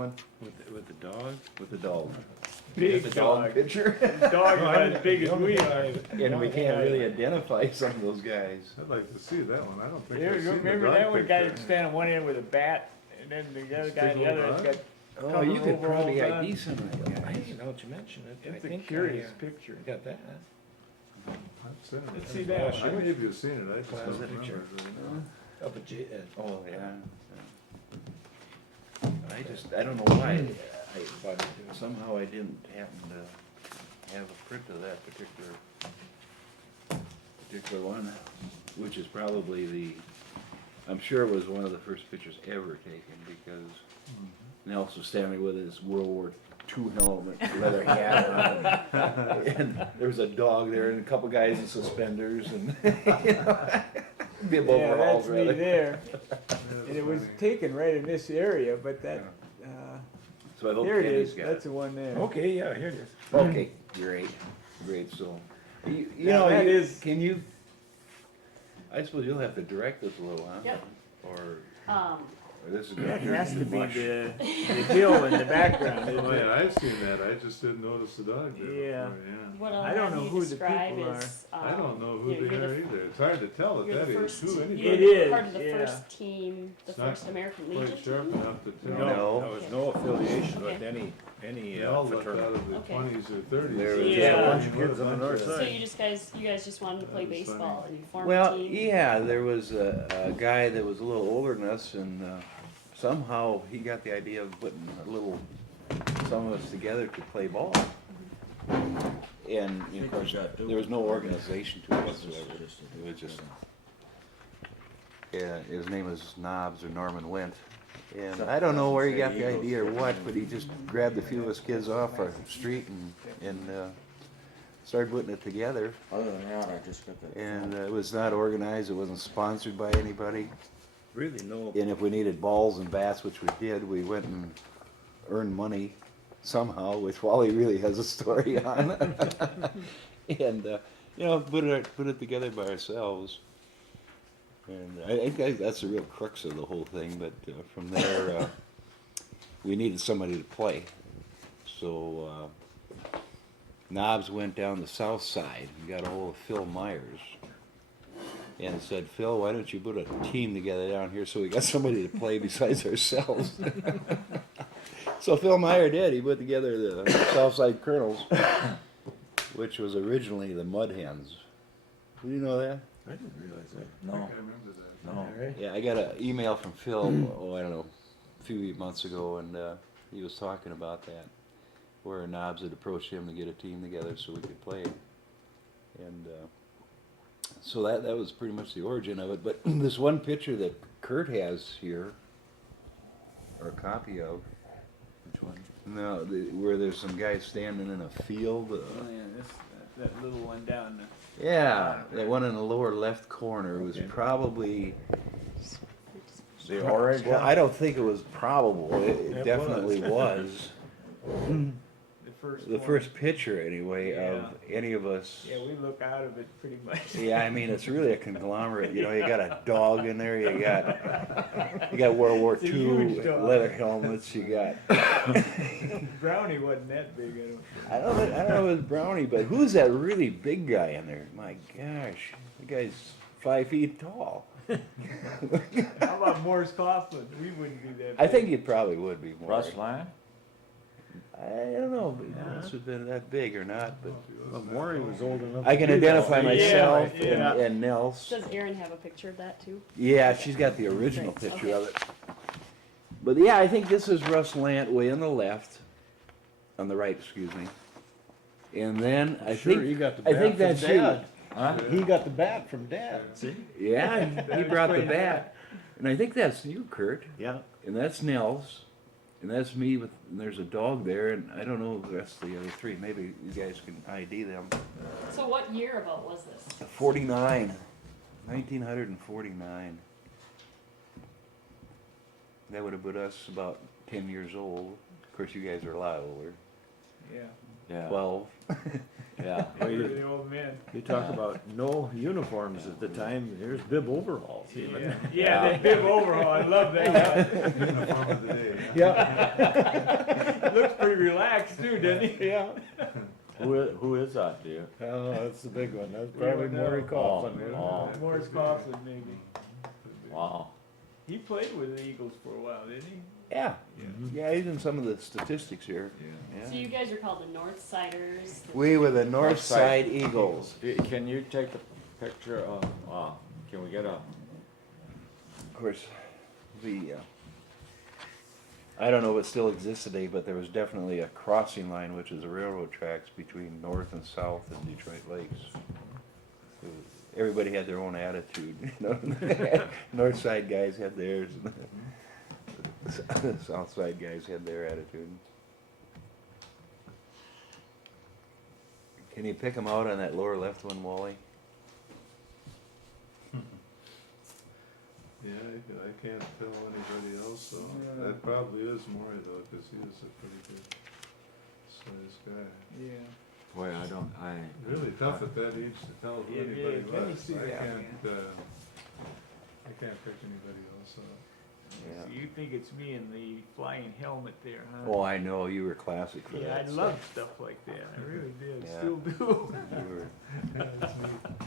one? With the dog? With the dog. Big The dog dog. picture. Dog about as big as we are. And we can't really identify some of those guys. I'd like to see that one, I don't think There, I've seen the remember dog that one guy picture. that stand on one end with a bat, and then the other guy on the other has got. Oh, you could cover probably overalls on. ID some of the I guys. didn't know what you mentioned it. I It's a think curious I picture. got that. I've seen it. Let's see that. I maybe have seen it, I just Class don't picture. remember. Up at Oh, yeah. I don't know why, somehow I didn't happen to have a print of that particular one, which is probably I'm sure it was one of the first pictures ever taken, because Nels was standing with his World War II helmet, leather hat on, and there was a dog there, and a couple guys in suspenders, and, you know, bib Yeah, overalls, that's me rather. there. Yeah, And it that's was funny. taken right in this area, but that, So I hope there it Kenny's is, got that's the one there. Okay, yeah, here it is. Okay, great, so, you Now, know, that is- can you, I suppose you'll have to direct this a little, huh? Yep. Or this is. That has to be the hill in the background, isn't Oh, yeah, it? I've seen that, I just didn't notice the dog there Yeah. before, yeah. What I'll I don't have know you who the describe people is, I don't know who you're they the are either, it's hard to tell at You're that the age, first, who you're anybody. It is, part of the yeah. first team, the It's not first American Quite Legion sharp team. enough to tell. No. There was no affiliation with Okay. any They all left out fraternity. of the Okay. twenties or thirties. There was just a bunch of kids on the north So side. you guys just wanted to play That was baseball and you formed a Well, team? yeah, there was a guy that was a little older than us, and somehow he got the idea of putting some of us together to play ball. And, of course, there was no organization to it whatsoever. It was just, yeah, his name was Knobs or Norman Went. And I don't know where he got the idea or what, but he just grabbed a few of us kids off our street and started putting it together. Other than that, I just got that. And it was not organized, it wasn't sponsored by anybody. Really no. And if we needed balls and bats, which we did, we went and earned money somehow, which Wally really has a story on. And, you know, put it together by ourselves. And I think that's the real crux of the whole thing, but from there, we needed somebody to play. So, Knobs went down the south side and got a hold of Phil Myers and said, Phil, why don't you put a team together down here so we got somebody to play besides ourselves? So Phil Meyer did. He put together the Southside Colonels, which was originally the Mud Hens. Did you know that? I didn't realize that. I No, think I remember that. no. All right. Yeah, I got an email from Phil, I don't know, a few months ago, and he was talking about that, where Knobs had approached him to get a team together so we could play. And so that was pretty much the origin of it. But this one picture that Curt has here, or a copy of, Which one? no, where there's some guys standing in a field. Oh, yeah, that little one down there. Yeah, that one in the lower left corner was Okay. probably. The orange Well, one? I don't think it was probable. It It definitely was. was. The one. first picture, anyway, of any of us. Yeah, we look out of it pretty much. Yeah, I mean, it's really a conglomerate. You know, you got a dog in there. You got World War It's a II huge dog. leather helmets. You got. Brownie wasn't that big, I don't I don't know if it was Brownie, but who's that really big guy in there? My gosh, the guy's 5 feet tall. How about Morris Coughlin? We wouldn't be that big. I think he probably would be more. Russ Lyon? I don't know if he must have been that big or not, but Well, Maury was old enough. I to can do that. identify myself yeah. and Nels. Does Erin have a picture of that too? Yeah, she's got the original Great, picture okay. of it. But yeah, I think this is Russ Lant way on the left, on the right, excuse me. And then I Sure, think he got the I bat think from that's Dad. Huh? He got the bat from Dad, see? Yeah, he That brought the explains bat, and I think that's you, Curt, Yeah. and that's Nels, and that's me with. And there's a dog there, and I don't know the rest of the other three. Maybe you guys can ID them. So what year about was this? 49, 1949. That would have put us about 10 years old. Of course, you guys are a lot older. Yeah. Yeah, 12. yeah. They were the old men. You talk about no uniforms at the time, here's bib overalls even. Yeah, yeah, they bib overhaul, I love that. Uniform of the day. Yeah. Looks pretty relaxed too, doesn't he? Yeah. Who is that, do you? Oh, that's the big one, that's We probably don't know. Maury Coughlin. Oh. Morris Coughlin, maybe. Wow. He played with the Eagles for a while, didn't he? Yeah. Yeah, he's in some of the statistics here. So you guys are called the Northsiders. We were the Northside Northside Eagles. Can you take a picture of, can we get a, Of course, I don't know if it still exists today, but there was definitely a crossing line, which is the railroad tracks between north and south in Detroit Lakes. So everybody had their own attitude, you know. North side guys had theirs, and the south side guys had their attitude. Can you pick them out on that lower left one, Wally? Yeah, I can't tell anybody else, so that probably is Maury though, cause he was a pretty good sized guy. Yeah. boy, Really tough at that age to tell who Yeah, anybody yeah, let me was. see that, I can't pick anybody else up. Yeah. So you think it's me in the flying helmet there, huh? Oh, I know, you were classic for Yeah, I that. love stuff like that, I really did, Yeah. still do.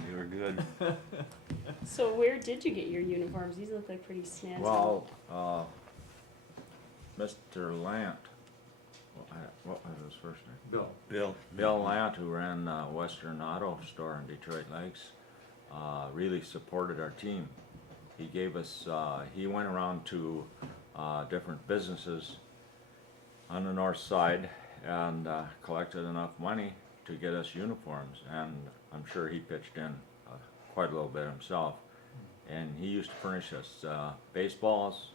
You were good. So where did you get your uniforms? These look like pretty snazzy. well, Mr. Lant, what was his first name? Bill. Bill Lant, who ran Western Auto Store in Detroit Lakes, really supported our team. He gave us, he went around to different businesses on the north side and collected enough money to get us uniforms, and I'm sure he pitched in quite a little bit himself. And he used to furnish us baseballs,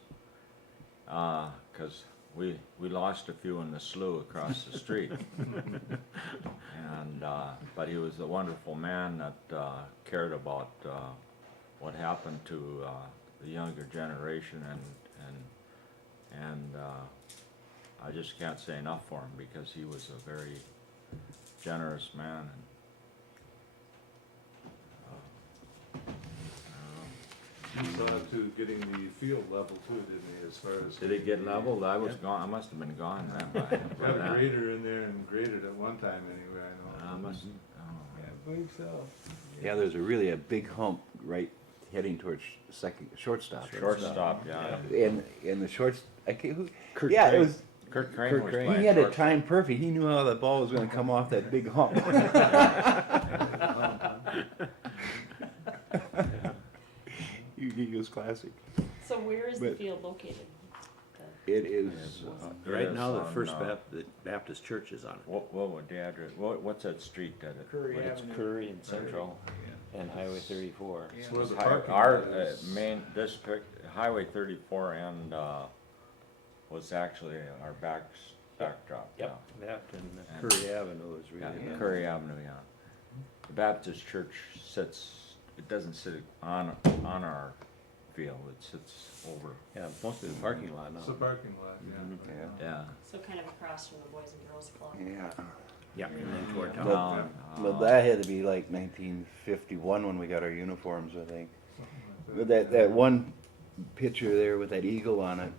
because we lost a few in the slough across the street. And but he was a wonderful man that cared about what happened to the younger generation, and I just can't say enough for him, because he was a very generous man. And, He saw to getting the field level too, didn't he, as far as. did it get leveled? I was gone. I must have been gone then. by Got a then. grader in there and graded at one time anyway, I know. I must. Oh. Yeah, I believe so. Yeah, there's a big hump right heading towards second shortstop. Shortstop, yeah. In the shorts, I can't, Curt yeah, it Crane. was. Kurt Crane Kurt was Crane. playing He had it shortstop. timed perfect. He knew how the ball was going to come off that big hump. He was classic. So where is the But- field located? It is. Right now, the Yes, First on, Baptist Church is on it. What would the address? What's that street that it? Curry what it's Avenue. Curry and Central and Highway 34. Yeah. It's where the Hi- parking Our lot is. main district, Highway 34, and was actually our backdrop. Yep. That and Curry Avenue is Yeah, really. yeah, Curry Avenue, yeah. The Baptist church sits. It doesn't sit on our field. It sits over. Yeah, mostly the parking lot now. It's a parking lot, yeah. Yeah. Yeah. So kind of across from the Boys and Girls Club. Yeah. Yeah, and then toward town. Down, But that had to be like 1951 when we got our uniforms, I think. Something like But that one picture there with that eagle on it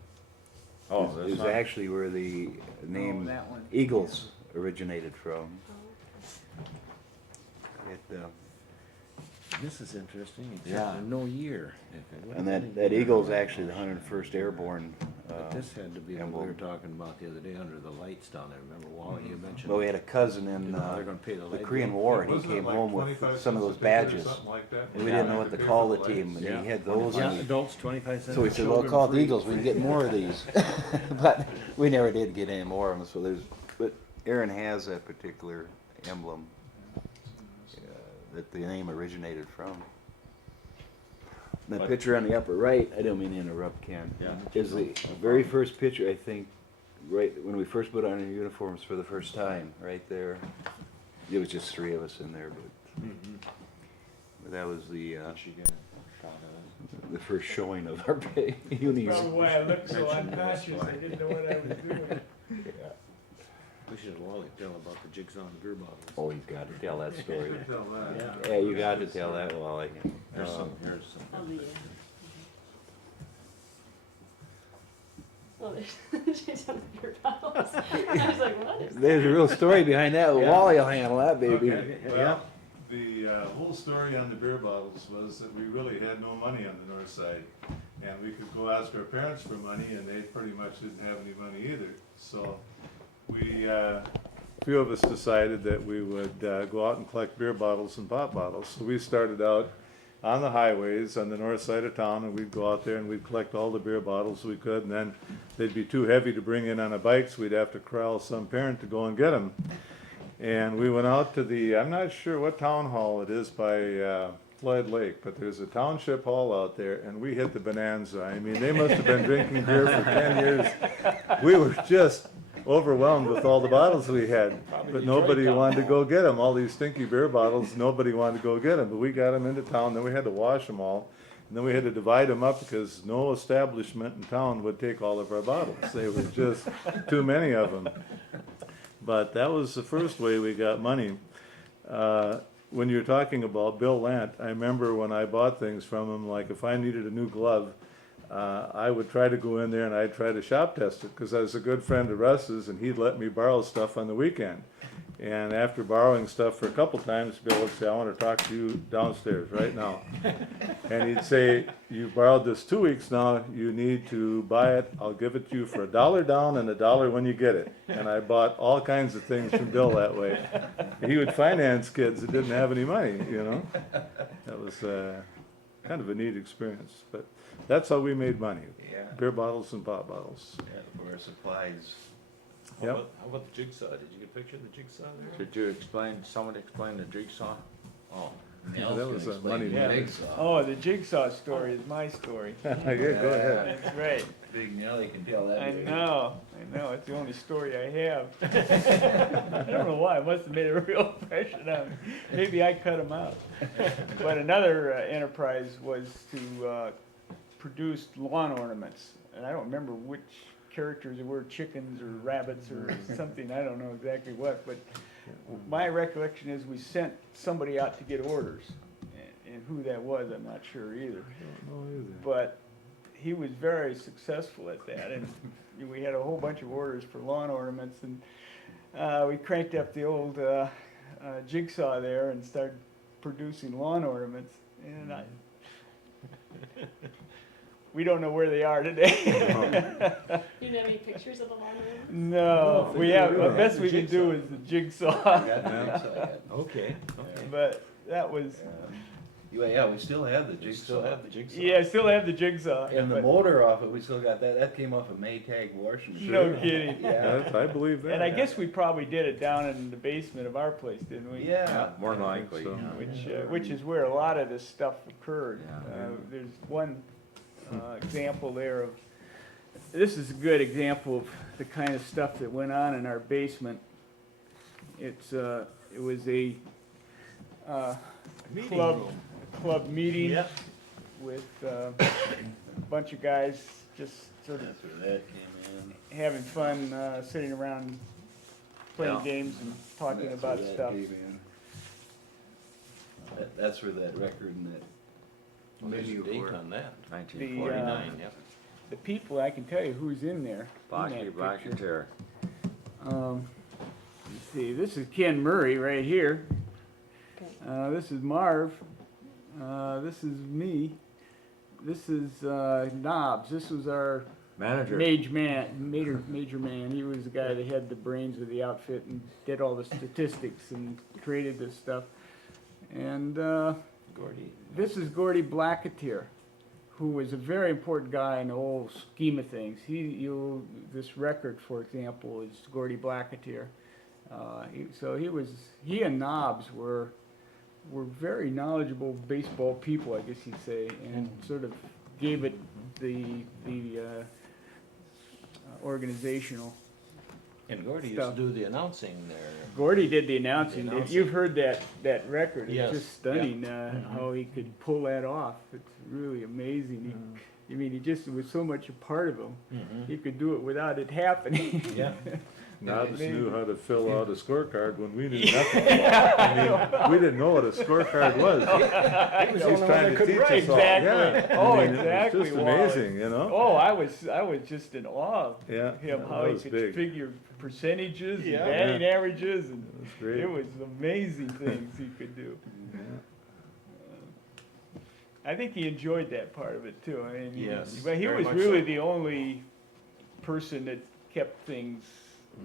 Oh, is this one? actually where the Oh, name that one. Eagles originated from. Oh, It, This is interesting, it Yeah. says no year. and that eagle's actually the 101st Airborne. But this had to be what we were emblem. talking about the other day, under the lights down there, remember Wally, you mentioned. Well, we had a cousin in You know how they're gonna pay the the light Korean bill? War, and he Wasn't it came like home 25 with some of cents those a ticket or badges. something like that? And we Yeah. didn't know what to call the team, and Yeah. he had those. Yeah, And he- adults, 25 cents. So we said, well, children call it the free. Eagles, we can get more of these. But we never did get any more of them, so but Aaron has that particular emblem that the name originated from. The But- picture on the upper right, I don't mean to interrupt, Ken, Yeah. is the very first picture, I think, right when we first put on our uniforms for the first time, right there. It was just three of us in there, but that was the She get a shot of the first showing of our unis. Probably why I looked so unconscious, I didn't know what I was doing. We should should Wally tell about the jigsaw and beer bottles. Oh, he's got to tell that story. Tell that. Yeah, you got to tell that, Wally. Here's some. Oh, yeah. Oh, there's she's on the beer bottles. I was like, what is There's a real story behind that. Yeah. Wally will handle that, baby. Okay, well, the whole story on the beer bottles was that we really had no money on the north side. And we could go ask our parents for money, and they pretty much didn't have any money either. So we, a few of us decided that we would go out and collect beer bottles and pop bottles. So we started out on the highways on the north side of town, and we'd go out there and we'd collect all the beer bottles we could, and then they'd be too heavy to bring in on a bike, so we'd have to corral some parent to go and get them. And we went out to the, I'm not sure what town hall it is by Floyd Lake, but there's a township hall out there, and we hit the bonanza. I mean, they must have been drinking beer for 10 years. We were just overwhelmed with all the bottles we had, but nobody wanted to go get them. All these stinky beer bottles, nobody wanted to go get them, but we got them into town, then we had to wash them all, and then we had to divide them up because no establishment in town would take all of our bottles. They were just too many of them. But that was the first way we got money. When you're talking about Bill Lant, I remember when I bought things from him, like if I needed a new glove, I would try to go in there and I'd try to shop test it, because I was a good friend of Russ's and he'd let me borrow stuff on the weekend. And after borrowing stuff for a couple times, Bill would say, I want to talk to you downstairs right now. And he'd say, you borrowed this 2 weeks now, you need to buy it, I'll give it to you for $1 down and $1 when you get it. And I bought all kinds of things from Bill that way. He would finance kids that didn't have any money, you know. That was kind of a neat experience, but that's how we made money. Yeah. Beer bottles and pop bottles. Yeah, for our supplies. Yep. How about the jigsaw? Did you get a picture of the jigsaw there? Did you explain, somebody explain the jigsaw? Oh, Yeah, that was a money Yeah. maker. Oh, the jigsaw story is my story. Yeah, go ahead. That's right. Big Nelly can tell that. I know, it's the only story I have. I don't know why, it must have made a real impression on me. Maybe I cut them out. But another enterprise was to produce lawn ornaments, and I don't remember which characters it were, chickens or rabbits or something, I don't know exactly what, but my recollection is we sent somebody out to get orders, and who that was, I'm not sure either. But he was very successful at that, and we had a whole bunch of orders for lawn ornaments, and we cranked up the old jigsaw there and started producing lawn ornaments, and we don't know where they are today. You didn't have any pictures of the lawn ornaments? No, we have, the best we can do is the jigsaw, Okay. but that was, Yeah, we still have the jigsaw. Still have the jigsaw. yeah, I still have the jigsaw. And the but- motor off it, we still got that. That came off a Maytag washing machine. No kidding. Yeah. Yes, I believe that. And I guess we probably did it down in the basement of our place, didn't we? Yeah. more than likely. so. Which is where a lot of this stuff occurred. Yeah. There's one example there of, this is a good example of the kind of stuff that went on in our basement. It was a club meeting Yep. with a bunch of guys just sort of That's where that came in. having fun, sitting around playing Yeah. games and talking That's about where that stuff. came in. That's where that record and that There's a menu date for. on that. 1949. Yep. The people, I can tell you who's in there. in that Black and picture. Terror. Let's see, this is Ken Murray right here. Okay. This is Marv. This is me. This is Knobs. This was our Manager. major man. He was the guy that had the brains of the outfit and did all the statistics and created this stuff. And Gordy. this is Gordy Blacketeer, who was a very important guy in the whole scheme of things. This record, for example, is Gordy Blacketeer. He and Knobs were very knowledgeable baseball people, I guess you'd say, and sort of gave it the organizational. And Gordy used Stuff. to do the announcing there. Gordy did the announcing. The announcing. You've heard that record. It's Yes. just stunning how he could pull that off. It's really amazing. He was so much a part of him. Mm-hmm. He could do it without it happening. Yeah. Novice knew how to fill out a scorecard when we knew nothing. I mean, we didn't know what a scorecard was. He was just trying to teach us all. Exactly. Yeah. Oh, I mean, exactly, It was just Wally. amazing, you know? Oh, I was just in awe of Yeah. him, how that he was could big. figure percentages and Yeah. batting averages, and It was great. it was amazing things he could do. Yeah. I think he enjoyed that part of it too. I mean, Yes, but he very was much really so. the only person that kept things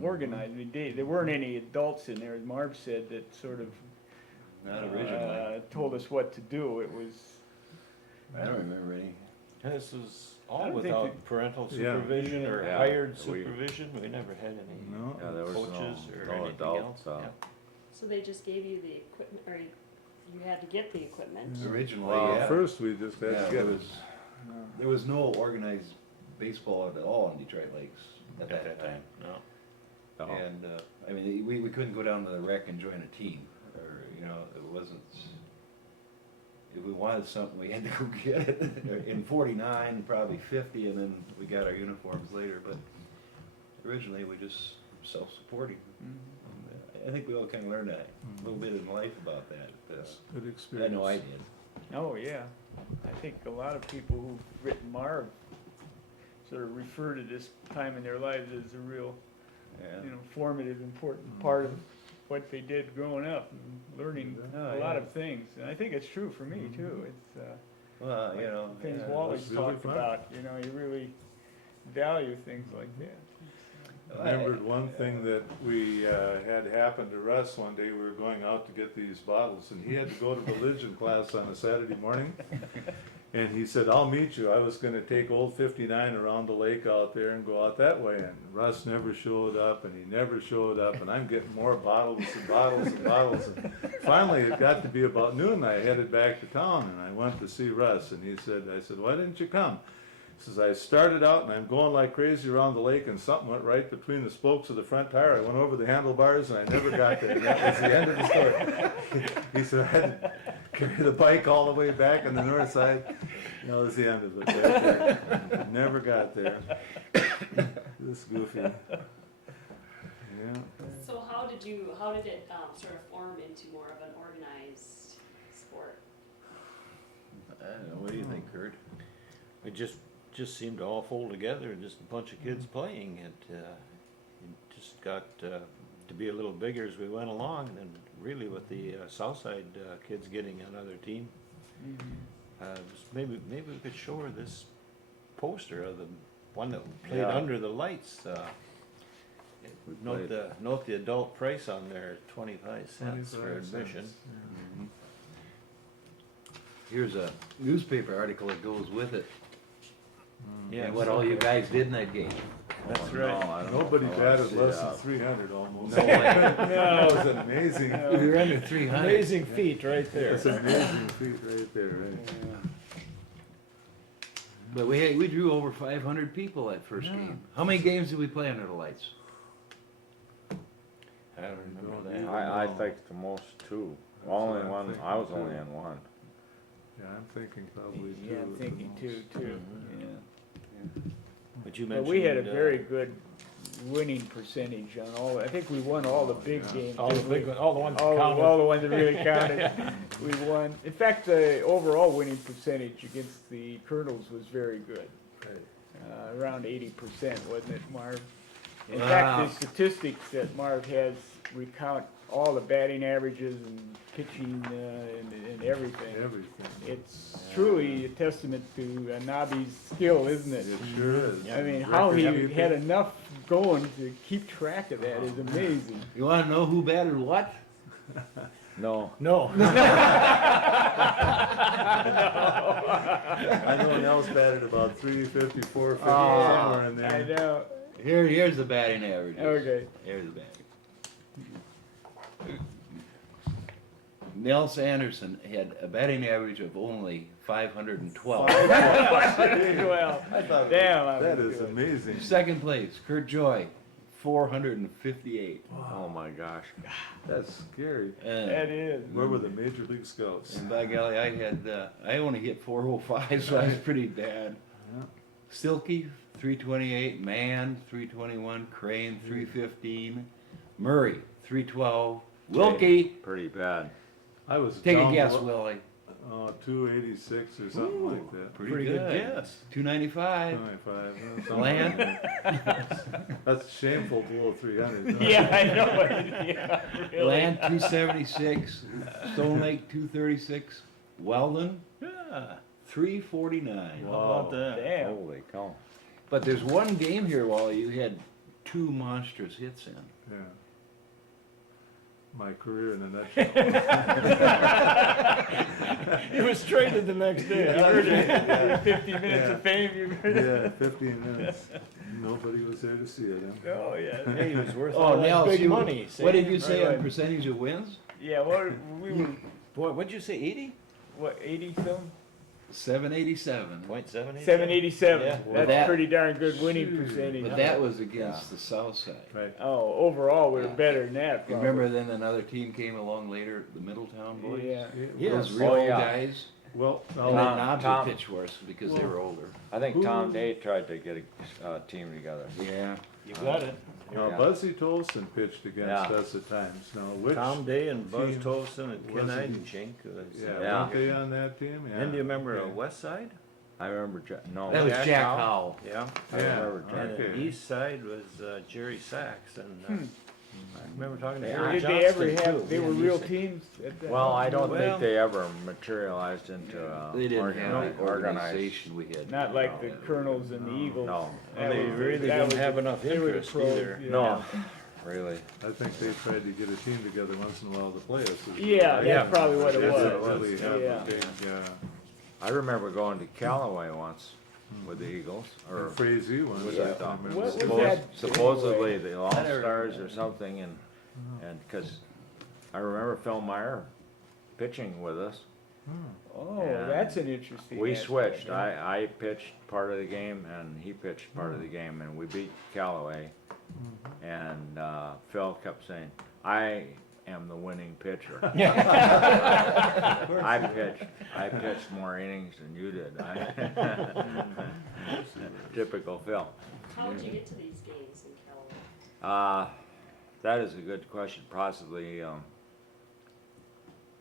organized. I mean, there weren't any adults in there, as Marv said, that sort of Not originally. told us what to do. It was, I don't remember any. This was I all don't think without parental Yeah. supervision or Yeah, hired we- supervision. We never had any No. Yeah, there was coaches or no anything adult, else. Yeah. So they just gave you the equipment, or you had to get the equipment? Originally, Well, yeah. First, we just had Yeah, to there get it. was, there was no organized baseball at all in Detroit Lakes at that time. No. No. And, I mean, we couldn't go down to the rec and join a team, or, you know, it wasn't, if we wanted something, we had to go get it. In 49, probably 50, and then we got our uniforms later, but originally, we just self-supporting. I think we all kind of learned a little bit in life about that. Good I experience. know I did. oh yeah. I think a lot of people who've written Marv sort of refer to this time in their lives as a real, Yeah. you know, formative, important part of what they did growing up and learning Oh, a lot yeah. of things. And I think it's true for me too. It's Well, you know. things yeah, Wally's that's really talked fun. about, you know, you really value things like that. I remembered one thing that we had happen to Russ one day. We were going out to get these bottles, and he had to go to religion class on a Saturday morning. And he said, "I'll meet you." I was going to take Old 59 around the lake out there and go out that way. And Russ never showed up, and he never showed up. And I'm getting more bottles and bottles and bottles. And finally, it got to be about noon. I headed back to town, and I went to see Russ. And he said, "I said, why didn't you come?" He says, "I started out and I'm going like crazy around the lake, and something went right between the spokes of the front tire. I went over the handlebars and I never got there." And that was the end of the story. He said, "I had to carry the bike all the way back on the north side." That was the end of it right there. Never got there. This goofy. Yeah. So how did it sort of form into more of an organized sport? I don't know, what do you think, Curt? It just seemed to all fold together, just a bunch of kids playing. It just got to be a little bigger as we went along, and really with the Southside kids getting another team. Maybe we could show her this poster of the one that played Yeah. under the lights. Note the adult price on there, 25 cents for 25 cents. admission. Here's a newspaper article that goes with it, Yeah, and what all you guys did in that game. That's Oh, right. no, I don't know Nobody if I batted see less that. than 300 almost. No way. That was amazing. If you're under 300. Amazing feat right there. That's an amazing feat right there, right? But we drew over 500 people that first game. How many games did we play under the lights? I don't remember that. I think the most two. Only what I'm one, thinking I was too. only in one. Yeah, I'm thinking probably two. Yeah, I'm at the thinking most. too, yeah. But you But mentioned we had a very good winning percentage on all, I think we won all the big games. all the didn't we? big, all the ones that All counted. the ones that really counted, we won. In fact, the overall winning percentage against the Colonels was very good. Around 80%, wasn't it, Marv? In Wow. fact, the statistics that Marv has recount all the batting averages and pitching and everything. Everything. It's truly a testament to Nabi's skill, isn't it? It sure is. I mean, how he Record had keeping. enough going to keep track of that is amazing. You wanna know who batted what? No. No. I know Nels batted about 350, 450, Oh, somewhere in I there. know. Here's the batting average. Okay. Here's the batting. Nels Anderson had a batting average of only 512. Well, I thought damn, I that was is good. amazing. Second place, Curt Joy, 458. Oh my gosh. That's scary. That is. Where were the major league scouts? And by golly, I only hit 405, so I was pretty bad. Yeah. Silky, 328, Mann, 321, Crane, 315, Murray, 312, Wilke, Pretty bad. I was take a down guess, below- Willie. 286 or something like that. Pretty good guess. 295, 25. something Land. like that. That's shameful below 300. Yeah, I know it, yeah, really. Land 276, Stone Lake 236, Weldon Yeah, 349. how about that? Damn. Holy cow. But there's one game here, Wally, you had 2 monstrous hits in. Yeah. My career in a nutshell. He was traded the next day. You heard it, 50 minutes of fame, you heard it. Yeah, 15 minutes. Nobody was there to see it. Huh? Oh, yeah. Hey, he was worth Oh, all that Nels, big you, money. what did see? you say Right. on percentage of wins? Yeah, well, we were, Boy, what'd you say, 80? what, 80 some? 787. .78? 787. Yeah. Well, That's that- pretty darn good winning percentage. But that was against the south side. Right. Oh, overall, we were better than that, You probably. remember then another team came along later, the Middletown boys? Yeah. Those Yes. real Oh, old yeah. guys? Well, And Tom- then I'll, Knobs Tom- would pitch for us because they were older. I think Tom Day tried to get a team together. Yeah. You got it. now Yeah. Buzzy Tolson pitched against Yeah. us at times. Now, which Tom Day and Buzz team Tolson and Ken was it? Eidenschink was. Yeah, Yeah. weren't they on that team? Yeah. And do you remember okay. West Side? I remember, no. That was Jack Jack Howell. Howell. Yeah. I Yeah. remember Jack. And the Okay. East Side was Jerry Sachs and I remember talking to Or Eric did they ever Johnston, have, too. they were Yeah, real East Side. teams at that Well, I time? don't Well- think they ever materialized into They didn't have organized. the organization we had. Not like the Colonels and the Eagles. No, That They was- really that didn't was have the- enough they were the interest pros, either. yeah. no, really. I think they tried to get a team together once in a while to play us. Yeah, Yeah. that's probably what it That's was. really Yeah. a big, I remember going to Callaway once with the Eagles, or Frazee one. was I it, remember. What was suppos- that supposedly Callaway? the All-Stars or something, and cause I remember Phil Meyer pitching with us. Oh, Yeah. that's an interesting. We aspect, switched. yeah. I pitched part of the game and he pitched part of the game, and we beat Callaway. And Phil kept saying, "I am the winning pitcher." I pitched more innings than you did. Typical Phil. How did you get to these games in Callaway? That is a good question. Possibly,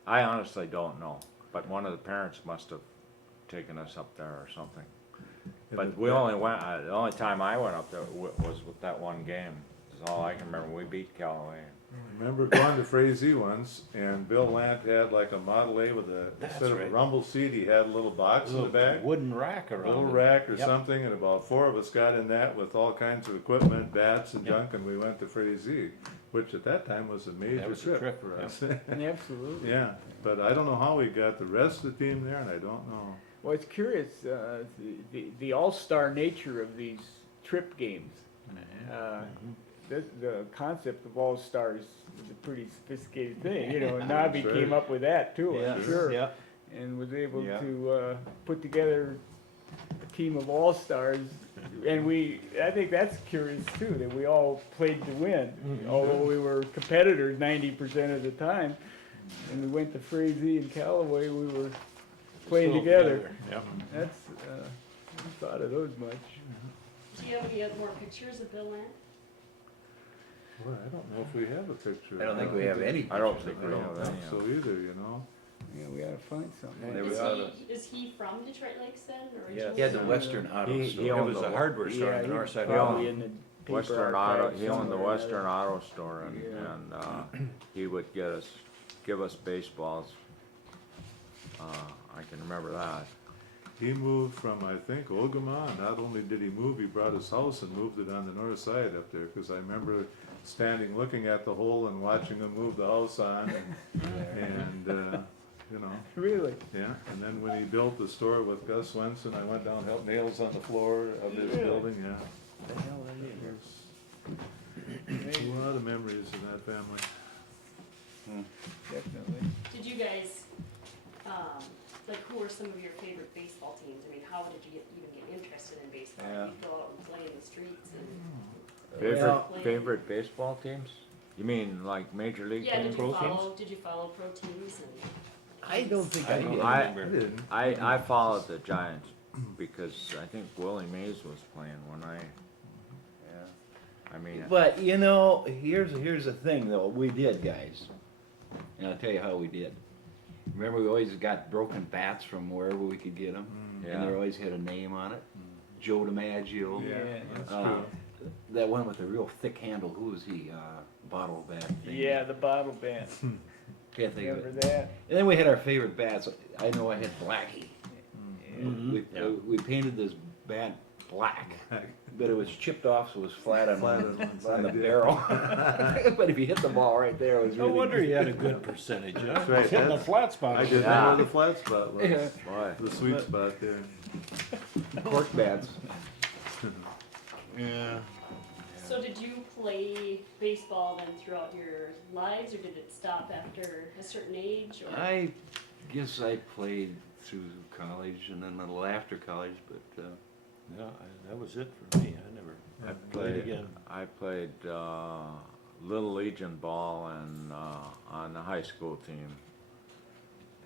I honestly don't know, but one of the parents must have taken us up there or something. But we only went, the only time I went up there was with that one game. Is all I can remember. We beat Callaway. I remember going to Frazee once, and Bill Lant had like a Model A with That's instead of a right. rumble seat, he had a little box in the back. Wooden rack A around little it. rack or Yep. something, and about 4 of us got in that with all kinds of equipment, bats and Yep. junk, and we went to Frazee, which at that time was a major That was a trip trip, for yeah. us. Absolutely. Yeah, but I don't know how we got the rest of the team there, and I don't know. Well, it's curious, the all-star nature of these trip games. The concept of all-stars is a pretty sophisticated thing, you know, and Nobby Sure. came up with that too, Yeah, I'm sure. Yeah. And was able Yeah. to, put together a team of all-stars. And I think that's curious too, that we all played to win, although we were competitors 90% of the time. And we went to Frazee and Callaway, we were playing Still together. Yep. That's, I hadn't thought of those much. Do you have any other more pictures of Bill Lant? Boy, I don't know if we have a picture. I don't think we have any. I don't think I we don't have think any. so either, you know? Yeah, we gotta find something. There we Is are. is he from Detroit Lakes then, Yes. originally? He had the Western Auto He Store. It owned was the a hardware store Yeah, on the he north side. probably of in the paper Western Auto, archives he owned the somewhere or Western another. Auto Store, Yeah. and he would give us baseballs. I can remember that. He moved from, I think, Ogama. Not only did he move, he brought his house and moved it on the north side up there, because I remember standing looking at the hole and watching him move the house on, and you know, Really? yeah. And then when he built the store with Gus Swenson, I went down, helped nails on the floor of his Really? building, yeah. The hell I did. There's a lot of memories in that family. Definitely. Did you guys, like, who were some of your favorite baseball teams? I mean, how did you even get interested in baseball? Yeah. Did you go out and play in the streets and? Favorite, favorite baseball teams? You mean like Major League Yeah, teams? did you follow pro teams and? I don't think I I did. can I- remember. I didn't. I followed the Giants because I think Willie Mays was playing when I mean, But, you know, here's the thing though, we did, guys. And I'll tell you how we did. Remember, we always got broken bats from wherever we could get them? Yeah. And they always had a name on it. Joe DiMaggio. Yeah. That's Uh, true. That one with the real thick handle, who was he? Bottle bat thing. Yeah, the bottle bat. Can't think of Remember it. that? And then we had our favorite bats. I know I had Blackie. Yeah. We painted this bat black, but it was chipped off, so it was flat on, Flat on one on side, the yeah. barrel. But if you hit the ball right there, it was No really wonder you had a good percentage, huh? That's right, Hitting the that's- flat spot. I did Yeah. know where the flat spot was, Yeah. boy, the sweet spot there. cork bats. Yeah. So did you play baseball then throughout your lives, or did it stop after a certain age? Or? I guess I played through college and then a little after college, but Yeah, that was it for me. I never played again. I played Little Legion ball and on the high school team,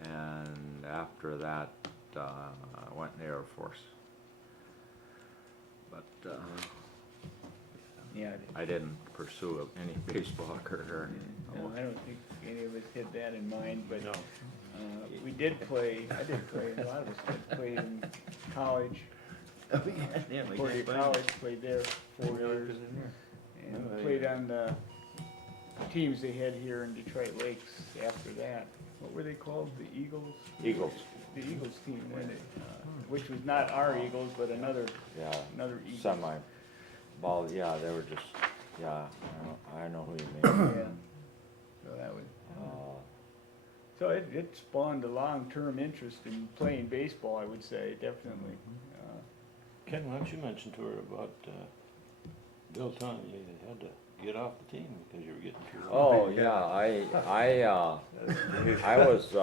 and after that I went in the Air Force. But Yeah. I didn't pursue any baseball career. No, I don't think any of us had that in mind, but No. we did play, I did play, a lot of us did play in college. oh, yeah, my Concordia guy- College, played there 4 years. And Oh, played yeah. on the teams they had here in Detroit Lakes after that. What were they called? The Eagles? Eagles, The Eagles team, wasn't it? Which was not our Eagles, but another yeah, Eagles. semi ball. Yeah, they were just I know who you mean. Yeah. So that was, Uh, so it spawned a long-term interest in playing baseball, I would say, definitely. Ken, why don't you mention to her about Bill telling you had to get off the team because you were getting too old? Oh, yeah, I was,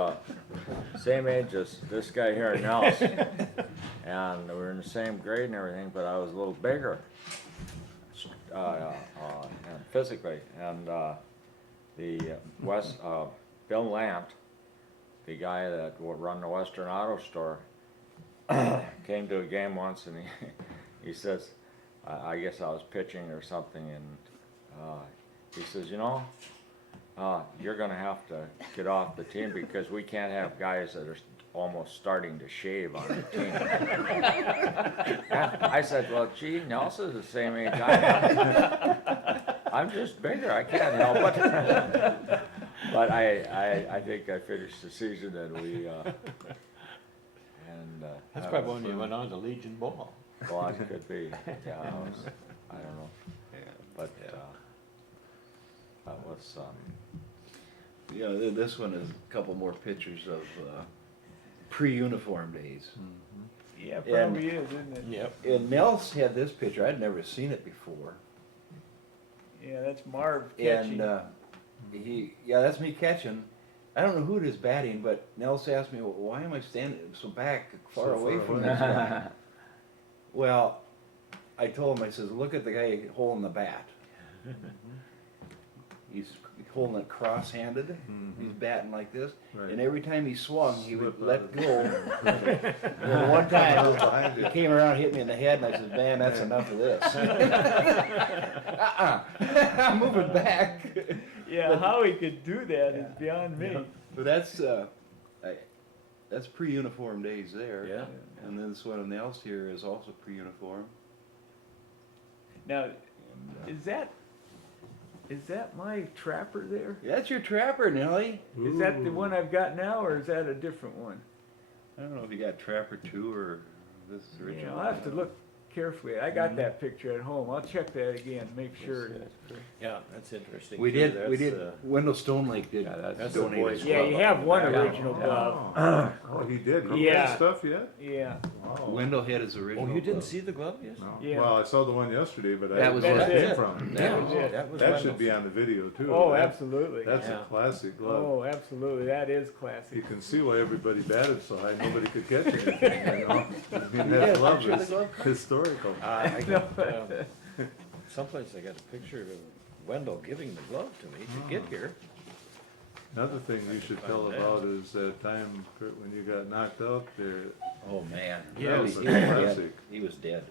same age as this guy here, Nels. And we were in the same grade and everything, but I was a little bigger, and physically. And, Bill Lant, the guy that would run the Western Auto Store, came to a game once and he says, I guess I was pitching or something, and he says, you know, you're gonna have to get off the team because we can't have guys that are almost starting to shave on the team. I said, well, gee, Nelson's the same age I am. I'm just bigger, I can't help it. But I think I finished the season and we, That's probably when you went on to Legion Ball. well, it could be, yeah, I don't know, but, that was, Yeah, this one is a couple more pictures of pre-uniform days. Yeah, probably is, isn't it? Yep. And Nels had this picture. I'd never seen it before. Yeah, that's Marv And catching. that's me catching. I don't know who it is batting, but Nels asked me, well, why am I standing so back, far So away far from away. this guy? Well, I told him, I says, look at the guy holding the bat. He's holding it cross-handed. He's batting like this. Right. And every time he swung, he would Slip let out. go. And one time, he came around, hit me in the head, and I said, man, that's enough of this. I'm moving back. Yeah, how he could do that is beyond me. But that's pre-uniform days there. Yeah. And then this one on the else here is also pre-uniform. Now, is that my trapper there? That's your trapper, Nelly. Is that the one I've got now, or is that a different one? I don't know if you got Trapper 2 or this Yeah, original. I'll have to look carefully. I got that picture at home. I'll check that again, make sure. Yeah, that's interesting. We too. did, That's, Wendell Stone Lake did that's donate the boys' as Yeah, well. you have one Yeah. original glove. Oh, he did, he Yeah. had stuff yet? Yeah, Wow. Wendell had his original. Oh, you didn't glove. see the glove, yes? No. Yeah. Well, I saw the one yesterday, but I That didn't was know where it. it came Yeah. from. that was it. That was That should Wendell's. be on the video too. Oh, That- absolutely. That's Yeah. a classic glove. Oh, absolutely. That is You classic. can see why everybody batted so high, nobody could catch anything, you know? I mean, You got that a glove picture of the is glove? historical. I got, someplace I got a picture of Wendell giving the glove to me to get here. Another thing you should tell about is that time, Curt, when you got knocked out there. Oh, man. Yeah, That was a he was dead. classic. He was dead.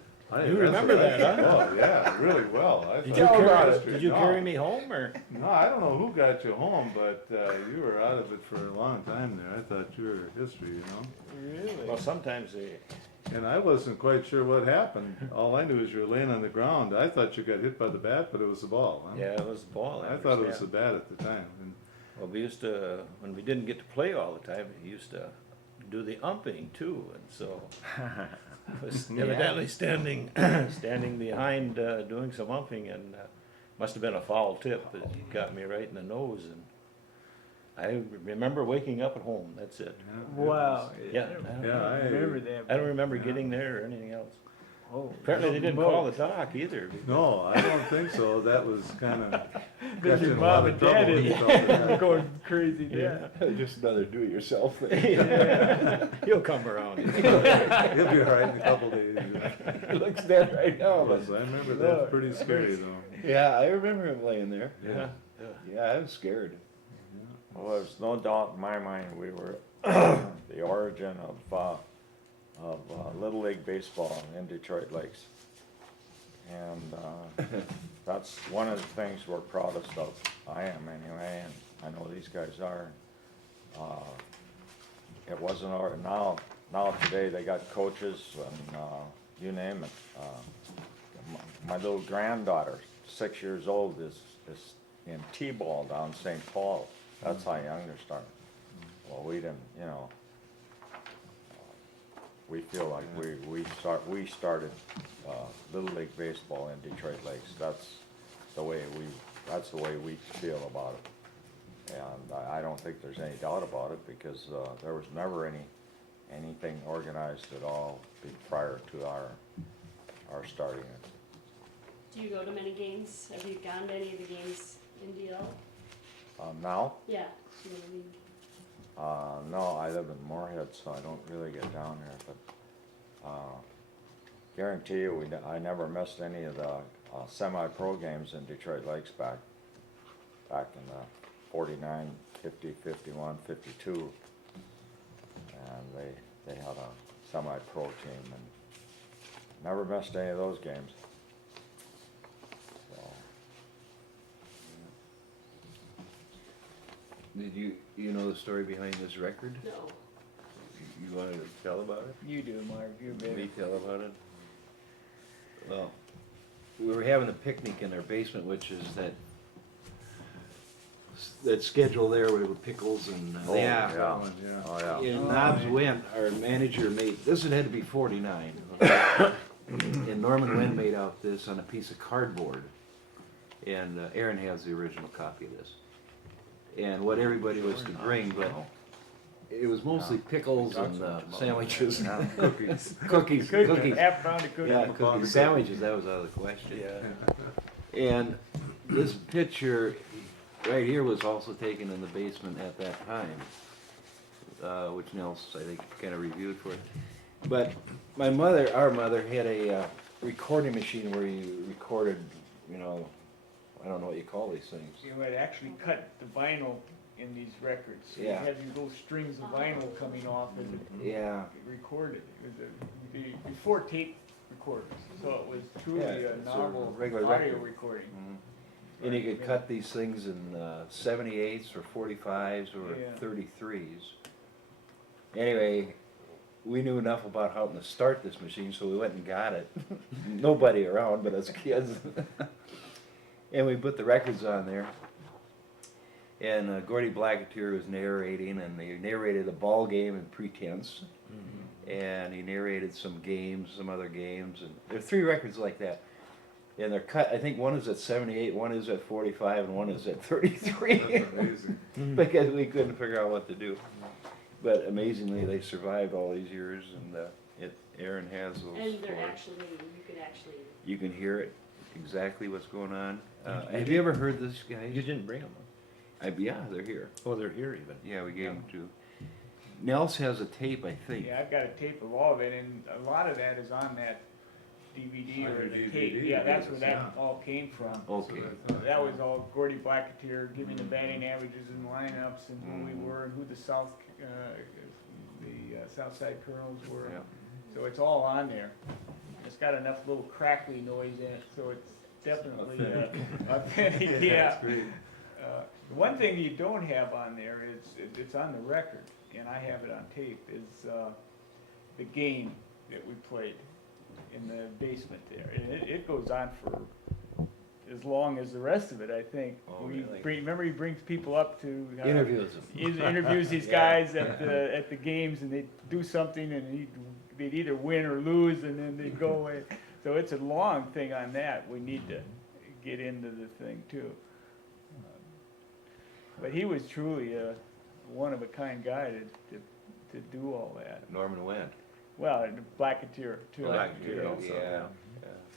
You remember that, huh? Oh, yeah, really well. I Did thought you No. carry me home, or? No, I don't know who got you home, but you were out of it for a long time there. I thought you were history, you know? Really? Well, sometimes they, And I wasn't quite sure what happened. All I knew is you were laying on the ground. I thought you got hit by the bat, but it was the ball. Huh? yeah, it was the ball. I thought it was the understand. bat at the time. And Well, we used to, when we didn't get to play all the time, we used to do the umping too, and so I was evidently standing, standing behind, doing some umping, and must have been a foul tip, but it got me right in the nose, and I remember waking up at home, that's it. Wow. Yeah, Yeah, I remember that. I don't remember getting there or anything else. Oh, Apparently they didn't call the dock either. No, I don't think so. That was kind of Because got you your in a lot mom of and trouble dad when you is felt that. going crazy there. Just another do-it-yourself thing. He'll come around. He'll be all right in a couple days. He looks dead right now, but. Yes, I remember that. Pretty scary though. Yeah, I remember him laying there. Yeah. Yeah, I was scared. Well, there's no doubt in my mind we were the origin of Little League baseball in Detroit Lakes. And that's one of the things we're proudest of. I am anyway, and I know these guys are. It wasn't our, now today they got coaches and you name it. My little granddaughter, 6 years old, is in T-ball down St. Paul. That's how young they're starting. Well, we didn't, you know, we feel like we started Little League baseball in Detroit Lakes. That's the way we feel about it. And I don't think there's any doubt about it, because there was never anything organized at all prior to our starting it. Do you go to many games? Have you gone to any of the games in DL? Now, Yeah. You know what I mean? no, I live in Moorhead, so I don't really get down there, but guarantee you, I never missed any of the semi-pro games in Detroit Lakes back in the 49, 50, 51, 52. And they had a semi-pro team, and never missed any of those games. So, Did you know the story behind this record? No. You wanted to tell about it? You do, Marv, you're better. Me tell about it? Well, we were having a picnic in our basement, which is that schedule there where the pickles and. Oh, yeah. Yeah. Oh, yeah. And Knobs went, our manager made, this had to be 49. And Norman Wynn made out this on a piece of cardboard. And Aaron has the original copy of this. And what everybody was to bring, but it was mostly pickles and sandwiches. Cookies. Cookies. Half pound of cookies. Yeah, cookies, sandwiches, that was out of the question. And this picture right here was also taken in the basement at that time, which Nels, I think, kind of reviewed for it. But our mother had a recording machine where you recorded, you know, I don't know what you call these things. You would actually cut the vinyl in these records. So Yeah. you had these little strings of vinyl coming off and Yeah. recorded. It was before tape recorders, so it was truly Yeah, a it's a novel regular audio record. recording. And you could cut these things in 78s or 45s or Yeah. 33s. Anyway, we knew enough about how to start this machine, so we went and got it. Nobody around but us kids. And we put the records on there. And Gordy Blacketeer was narrating, and he narrated a ball game in Pretense. And he narrated some games, some other games, and there are 3 records like that. And they're cut, I think one is at 78, one is at 45, and one is at 33. Amazing. Because we couldn't figure out what to do. But amazingly, they survived all these years, and Aaron has those. And they're for it. actually, you could actually, You can hear it, exactly what's going on. Have you ever heard this, guys? You didn't bring them? Yeah, they're here. Oh, they're here even. Yeah, we gave them to. Nels has a tape, I think. Yeah, I've got a tape of all of it, and a lot of that is on that DVD On or your the DVD tape, yeah, that's where yeah. that all came from. Okay. That was all Gordy Blacketeer giving the batting averages and lineups and who we were and who the Southside Colonels were. Yeah. So it's all on there. It's got enough little crackly noise in it, so it's definitely authentic, yeah. That's great. One thing you don't have on there is, it's on the record, and I have it on tape, is the game that we played in the basement there. And it goes on for as long as the rest of it, I think. Oh, We really? remember he brings people up to. Interviews them. He interviews these guys at the games, and they do something, and they'd either win or lose, and then they'd go away. So it's a long thing on that. We need to get into the thing too. But he was truly a one-of-a-kind guy to do all that. Norman Wendt. Well, and Blacketeer too. Blacketeer, also. yeah.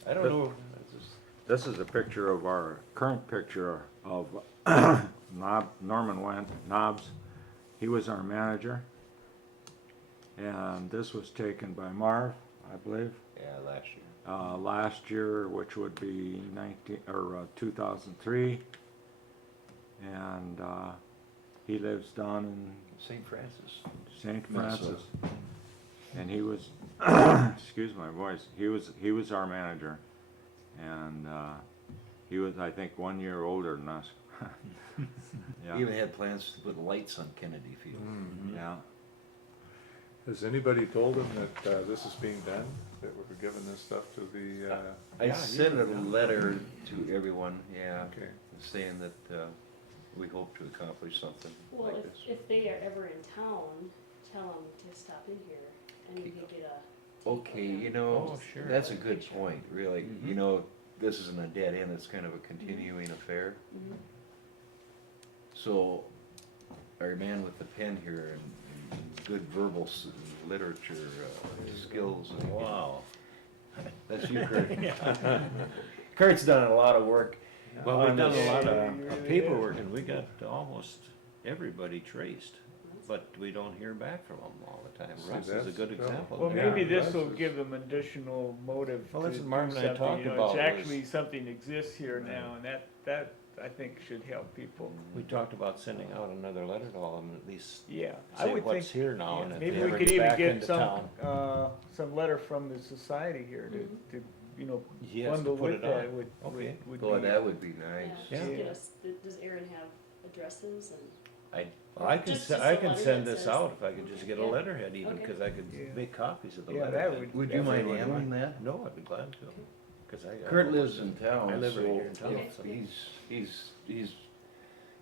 I don't know. It's just- This is a picture of our current picture of Norman Wendt, Knobs. He was our manager. And this was taken by Marv, I believe, Yeah, last year. last year, which would be 2003. And he lives down in St. Francis. St. Minnesota. Francis. And he was, excuse my voice, he was our manager. And he was, I think, 1 year older than us. He Yeah, even had plans to put lights on Kennedy Field. yeah. Has anybody told them that this is being done, that we're giving this stuff to the, I sent a letter to everyone, yeah, okay. saying that we hope to accomplish something Well, like this. if they are ever in town, tell them to stop in here and we can get a. tape Okay, of you them. know, Oh, sure. that's a good Picture. point, really. You know, this isn't a dead end, it's kind of a continuing affair. Mhm. So, our man with the pen here and good verbal literature skills. Wow. That's you, Curt. Kurt's done a lot of work. Well, we've done a lot Yeah, of you really paperwork and we got almost everybody traced, but we don't hear back from them all the time. See, Russ is a that's- good example. Well, of maybe that. this will Russ is- give them additional motive Well, to that's do what Marv and I something, talked you know, about it's was- actually something exists here now, and that I think should help people. We talked about sending out another letter to all of them, at least Yeah, I say would what's think, here now, and if maybe they we ever could get even back get into town. some letter from the society here to, you know, He has to bundle put with it on. that would Okay. would Boy, be. that would be Yeah, nice. just Yeah. get us, does Aaron have addresses and? Well, I can, Just I a can letter send that this says- out if I could just get a Yeah. letterhead even, Okay. cause I could Yeah. make copies of the Yeah, that letterhead. would. Would you mind Everyone handling might- that? No, I'd be glad to, cause I. Kurt lives in town, I live right so here in town, if so- he's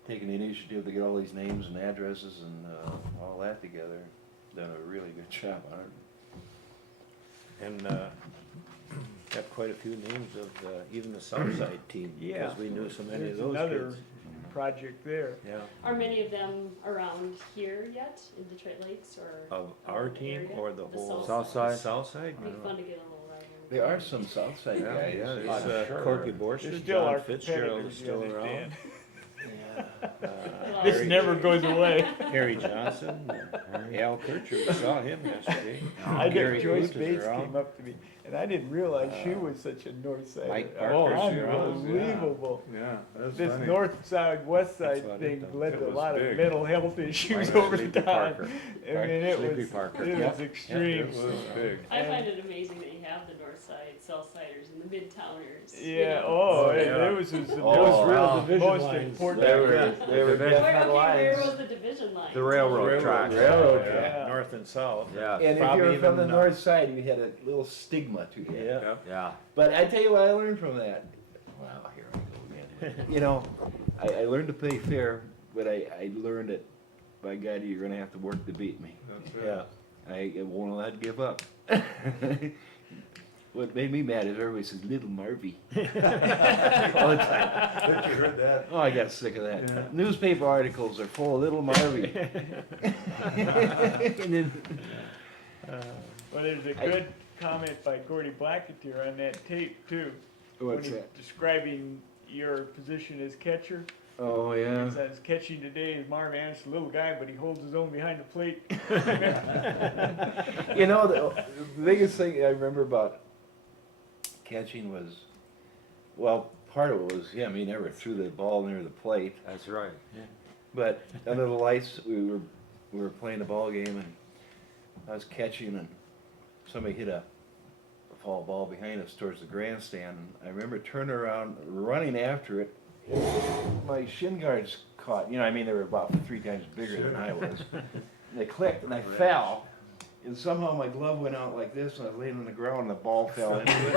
taking the initiative to get all these names and addresses and all that together. Done a really good job on it. And, got quite a few names of, even the Southside team, Yeah. because we knew so many There's of those another kids. project there. Yeah, Are many of them around here yet in Detroit Lakes or? of our the team area? or the The whole. South Southside? Southside? Be fun to get a little ride. There are some Southside Yeah, guys. yeah, there's I'm sure. Corky They're Borster, still our John Fitzgerald is competitors, you still understand. around. Well, This Harry- never goes away. Harry Johnson, Al Kircher, we saw him yesterday. I Gary did, Joyce Cruz is Bates around. came up to me, and I didn't realize she was such a north sider. Mike Oh, Parker's around, unbelievable. Yeah, that's This funny. north side, west That's side what thing it led It to a was lot of big. mental health issues Mike over the Sleepy time. Parker. I mean, it Sleepy was, Parker. it Yep. was It extreme. was big. I find it amazing that you have the north side, south siders and the mid-towners. you Yeah, know. oh, it yeah. was Oh, wow. the most important. They were Where, definite okay, where lines. was the division line? The railroad tracks. Railroad Yeah. track. North and south. Yeah, And if you Probably were from the even, north side, you had a little stigma to you. Yeah. Yeah. yeah. But I tell you what I learned from that. Wow, here I go again. You know, I learned to play fair, but I learned that, by God, you're gonna have to work to beat me. That's right. Yeah. I won't let it give up. What made me mad is everybody says, little Marvy. All the time. Bet you heard that. Oh, I got sick of that. Newspaper articles are full of little Marvy. And then, Well, there's a good comment by Gordy Blacketeer on that tape too. When what's he's that? describing your position as catcher. Oh, yeah. He says catching today is Marv Anderson, little guy, but he holds his own behind the plate. You know, the biggest thing I remember about catching was, well, part of it was him, he never threw the ball near the plate. That's right. But under the lights, we were playing a ball game and I was catching and somebody hit a foul ball behind us towards the grandstand. And I remember turning around, running after it. My shin guards caught, you know, I mean, they were about 3 times bigger than I was. And they clicked and I fell. And somehow my glove went out like this and I was laying on the ground and the ball fell into it.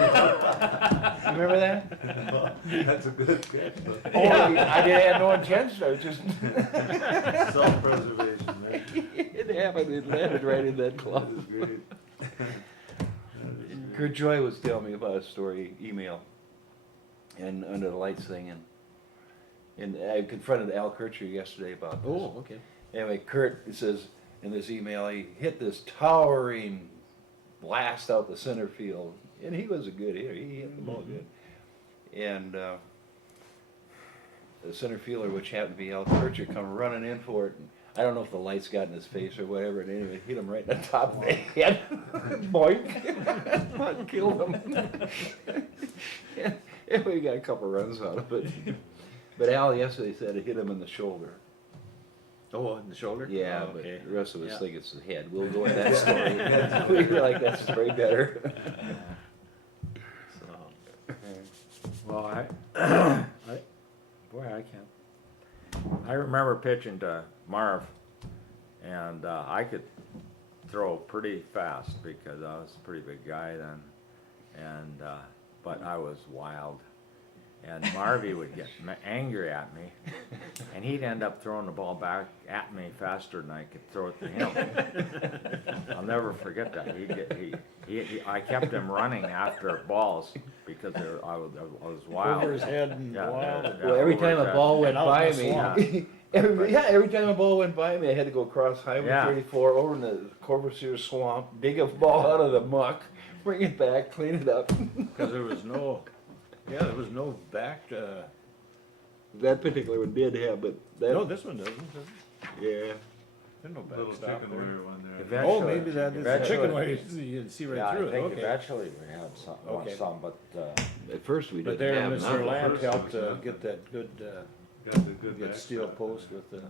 You remember that? That's a good catch, but Oh, I had no intention, I was just. self-preservation there. It happened, it landed right in that That glove. is great. Curt Joy was telling me about a story, email, and under the lights thing, and I confronted Al Kircher yesterday about this. Oh, okay. Anyway, Curt, it says in this email, he hit this towering blast out the center field, and he was a good hitter, he hit the ball good. And the center fielder, which happened to be Al Kircher, come running in for it, and I don't know if the lights got in his face or whatever, and anyway, hit him right in the top of the head. Boink. Killed him. Anyway, we got a couple runs out of it. But Al yesterday said it hit him in the shoulder. Oh, in the shoulder? Yeah, Oh, but okay. the rest of us Yeah. think it's the head. We'll go with that story. We like that story better. So, Well, boy, I can't. I remember pitching to Marv, and I could throw pretty fast because I was a pretty big guy then, and but I was wild. And Marvy would get angry at me, and he'd end up throwing the ball back at me faster than I could throw it to him. I'll never forget that. I kept him running after balls because I was wild. over his head and Yeah, wild. yeah. Well, every time a ball went And out by in the me, swamp. every time a ball went by me, I had to go across Highway Yeah. 34 over in the Corbusier swamp, dig a ball out of the muck, bring it back, clean it up. Because there was no, there was no back, That particular one did have, but that, no, this one doesn't, does it? yeah. There's no Little backstop chicken there. wire one there. Eventually- Oh, maybe that is the eventually- chicken wire, you can see Yeah, right through I it, think okay. eventually we had Okay. some, but At first we But didn't there, have Mr. none. Lamb First helped there was get that good, Got the good get steel backstop. post with the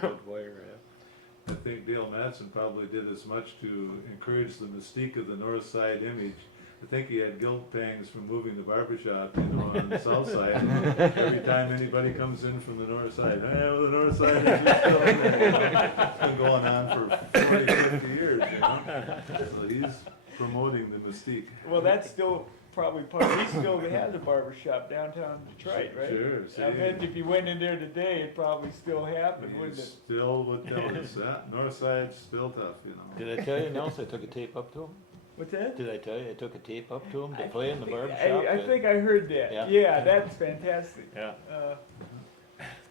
good wire, I think Dale Madsen probably did as much to encourage the mystique of the North Side image. I think he had guilt pangs from moving the barbershop, on the south side. Every time anybody comes in from the north side, well, the north side is just still there." It's been going on for 40, 50 years, So he's promoting the mystique. Well, that's still probably part, he still has a barber shop downtown Detroit, right? Sure, see. I bet if you went in there today, it probably still happened, He wouldn't it? still would tell us that. North side's still tough, Did I tell you, Nels, I took a tape up to him? What's that? Did I tell you I took a tape up to him to play in the barber shop? I think I heard that. Yeah. Yeah, that's fantastic. Yeah.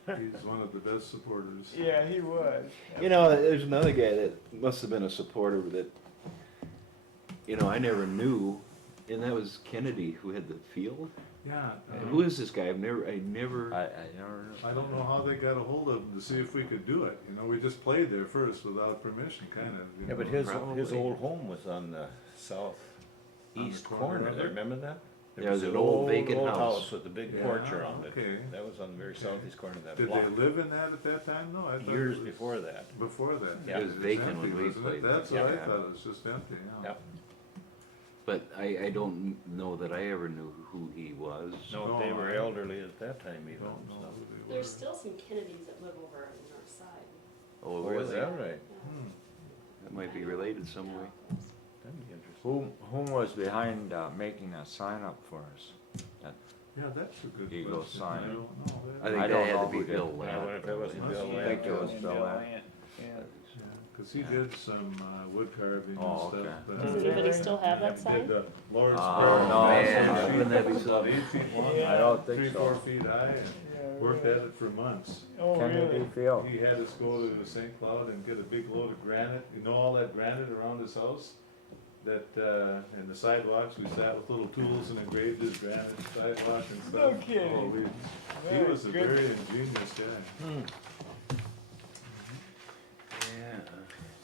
He's one of the best supporters. Yeah, he was. You know, there's another guy that must have been a supporter that, I never knew, and that was Kennedy, who had the field. Yeah. Who is this guy? I never. I never. I don't know how they got a hold of him to see if we could do it. We just played there first without permission, kind of. Yeah, but his Probably. old home was on the southeast corner corner of there, it? remember that? There Yeah, was it was an an old vacant old house. with a big Yeah, porch around it. okay. That was on the very southeast corner of that Did block. they live in that at that time? No, I thought Years it was before that. Before that. Yeah. It was It's vacant empty, when we wasn't it? played. That's what I Yeah. thought, it was just empty, Yep. But I don't know that I ever knew who he was. No, No, they were I- elderly at that time even, Don't know so. who they were. There's still some Kennedys that live over on the north side. Oh, Oh, was is he? that right? Hmm. That might be related some way. That'd be interesting. Whom was behind making that sign up for us? Yeah, that's a good Eagle question. sign. I don't know. I think I that don't had know to be who did. Bill Yeah, Lamb. what if that wasn't Must Bill be. Lamb? I think it was Bill Lamb. Yeah. Because he did some wood carving Oh, and okay. stuff. Does anybody still have that Did sign? the Lord's Oh, Prayer. no, man, wouldn't that be About something? 8 feet long, Yeah. I don't think 3-4 so. feet high, and Yeah, worked really. at it for months. Oh, Kennedy really? Field. He had us go to St. Cloud and get a big load of granite. All that granite around his house? That, in the sidewalks, we sat with little tools and engraved his granite sidewalk and stuff. No kidding. Oh, He Very was a good. very ingenious guy. Yeah.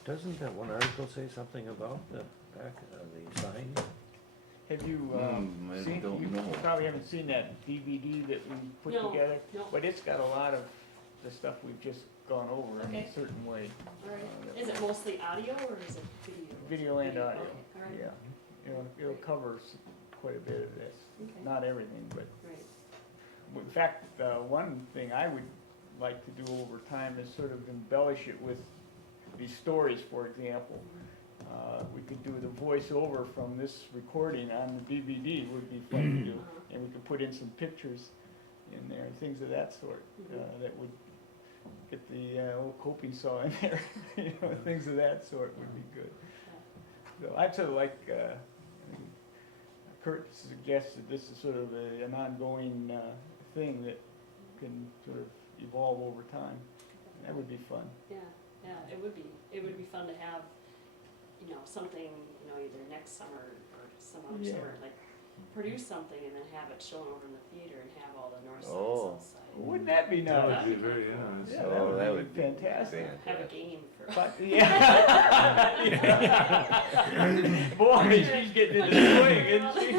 Doesn't that one article say something about the back of the sign? Have you, I seen, don't you know. probably haven't seen that DVD that we put No, together? no. But it's got a lot of the stuff we've just gone over in Okay. a certain way. Alright, is it mostly audio or is it video? Video and audio, Okay, alright. yeah. It'll cover quite a bit of this. Okay, Not everything, but right, in fact, one thing I would like to do over time is sort of embellish it with these stories, for example. We could do the voiceover from this recording on the DVD would be fun to do. Uh-huh. And we could put in some pictures in there, things of that sort, that would get the old coping saw in there, things of that sort would be good. So I'd sort of like, I think Curt suggested this is sort of an ongoing thing that can sort of evolve over time. That would be fun. yeah, it would be fun to have, something, either next summer or some other Yeah. summer, like produce something and then have it shown over in the theater and have all the north side, Oh. south side. Wouldn't that be That nice? would be very interesting. Yeah, Oh, that that would would be be fantastic. Have a game for. But, yeah. Boy, she's getting into the swing, isn't she?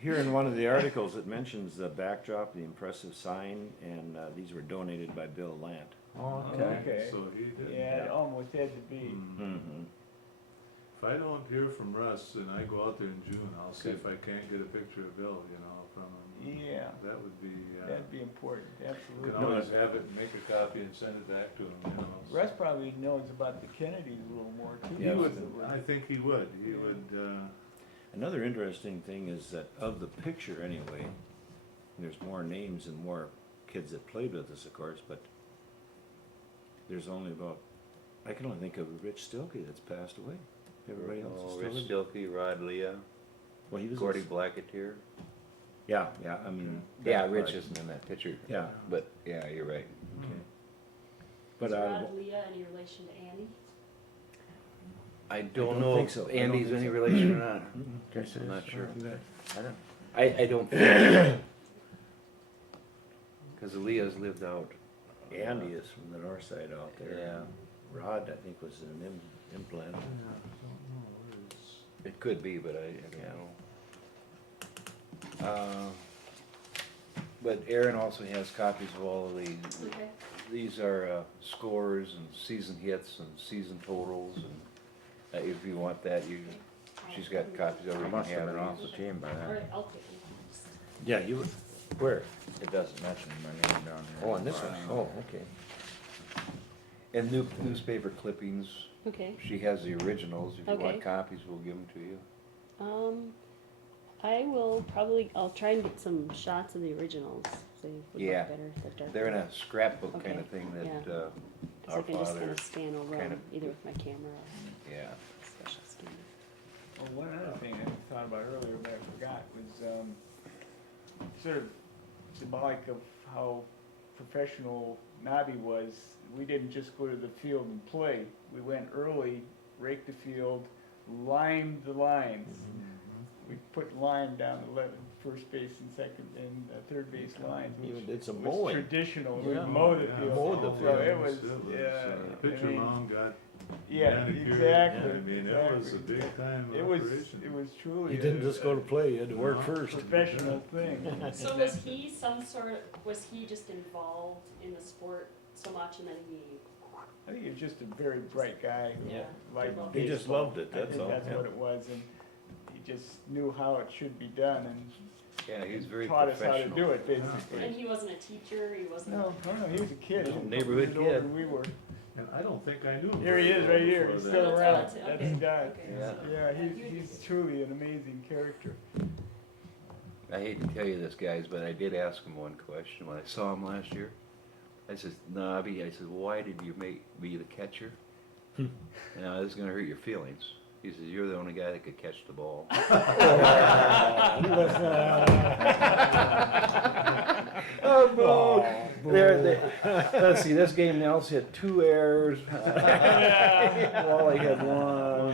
Here in one of the articles, it mentions the backdrop, the impressive sign, and these were donated by Bill Lant. Oh, Okay. So he did. Yeah, it almost had to be. Mm. Mm-hmm. If I don't hear from Russ and I go out there in June, I'll see if I can't get a picture of Bill, from him. Yeah, That would be, that'd be important, you absolutely. can always have it, make a copy and send it back to him, Russ probably knows about the Kennedys a little more too. He would, I think he would, Another interesting thing is that of the picture anyway, there's more names and more kids that played with us, of course, but there's only about, I can only think of Rich Stilke that's passed away. Everybody else is still Rich living. Stilke, Rod Leah, Well, he was Gordy Blacketeer. Yeah, I mean. Yeah, that Rich part. isn't in that picture. Yeah. But, yeah, you're right. Okay. Is But Rod Leah any relation to Andy? I don't don't know think if so. I don't Andy's think any so. relation or not. Okay. I'm not sure. I don't. I don't think. Cause Leah's lived out. Andy is from the north side out there. Yeah, Rod, I think, was an implant. it could be, but I don't know. But Aaron also has copies of all of these. Okay, These are scores and season hits and season totals, and if you want that, she's got copies of it. I You must can have have been it. off the team by then. alright, I'll take it. Yeah, you were, where? It doesn't mention my name down here. Oh, on this one? Oh, okay. And newspaper clippings, Okay, she has the originals. If you Okay. want copies, we'll give them to you. I'll try and get some shots of the originals, so they would Yeah. look better, the dark. They're in a scrapbook kind Okay, of thing that, yeah. our Cause I can just father, kinda scan over kind them, of- either with my camera or yeah. special scanner. Well, one other thing I thought about earlier, but I forgot, was, sort of symbolic of how professional Nobby was. We didn't just go to the field and play. We went early, raked the field, limed the lines. We put lime down the first base and second and third base lines, Even which did some was mowing. traditional. We Yeah. mowed the Yeah, field. mowed the So field. it was, The yeah. pitcher I mean, mom got Yeah, manicured. exactly. I mean, it was a exactly. big time It was, operation. it was truly. You didn't a- just go to play, you had to work No. first. Professional thing. So was he just involved in the sport so much and then he, I think he was just a very bright guy who Yeah. liked He baseball. just loved it, I that's think all, that's yeah. what it was, and he just knew how it should be done and Yeah, he's very taught us professional. how to do it, basically. and he wasn't a teacher, he wasn't. No, he was a kid. No, He was a neighborhood couple years older kid. than we were. And I don't think I knew him. Here he is, right here, he's before still that. around. That's it, That's okay, the guy. okay. Yeah. Yeah, he would be he's good. truly an amazing character. I hate to tell you this, guys, but I did ask him one question when I saw him last year. I said, Nobby, I said, why did you make me the catcher? Now, this is gonna hurt your feelings. He says, you're the only guy that could catch the ball. Oh, no. Let's see, this game, Nels hit 2 errors. Wally had 1. We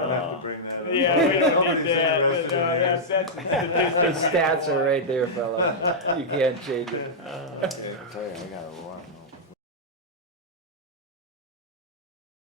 don't have to bring that up. Yeah, we don't Nobody's need that, but, interested in that's this. the The statistics. stats are right there, fella. You can't change it. I tell you, I got a lot.